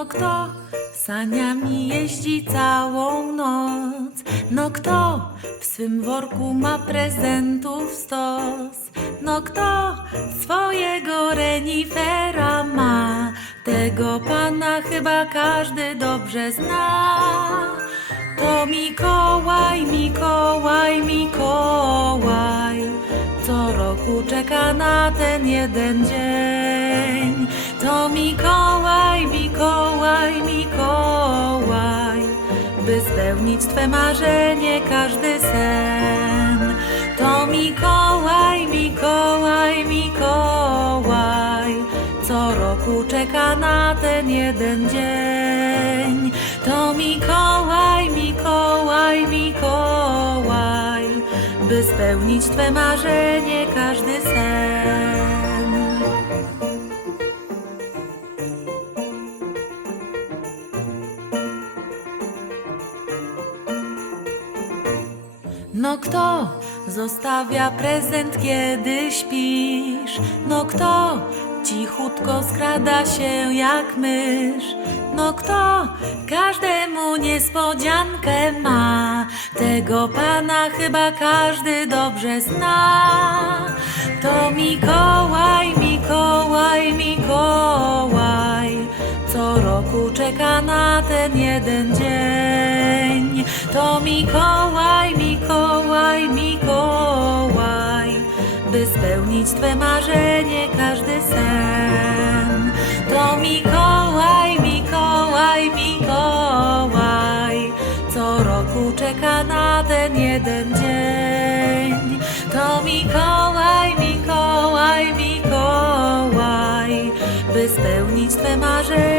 kto saniami jeździ całą noc? No kto w swym worku ma prezentów stos? No kto swojego renifera ma? Tego pana chyba każdy dobrze zna. To Mikołaj, Mikołaj, Mikołaj. Co roku czeka na ten jeden dzień. Spełnić Twe marzenie, każdy sen. To Mikołaj, Mikołaj, Mikołaj. Co roku czeka na ten jeden dzień. To Mikołaj, Mikołaj, Mikołaj. By spełnić Twe marzenie, każdy sen. No kto zostawia prezent, kiedy śpisz? No kto cichutko skrada się jak mysz? No kto każdemu niespodziankę ma? Tego pana chyba każdy dobrze zna. To Mikołaj, Mikołaj, Mikołaj. Co roku czeka na ten jeden dzień. To Mikołaj, Mikołaj, Mikołaj. By spełnić Twe marzenie, każdy sen. To Mikołaj, Mikołaj, Mikołaj. Co roku czeka na ten jeden dzień. To Mikołaj, Mikołaj, Mikołaj. By spełnić Twe marzenie.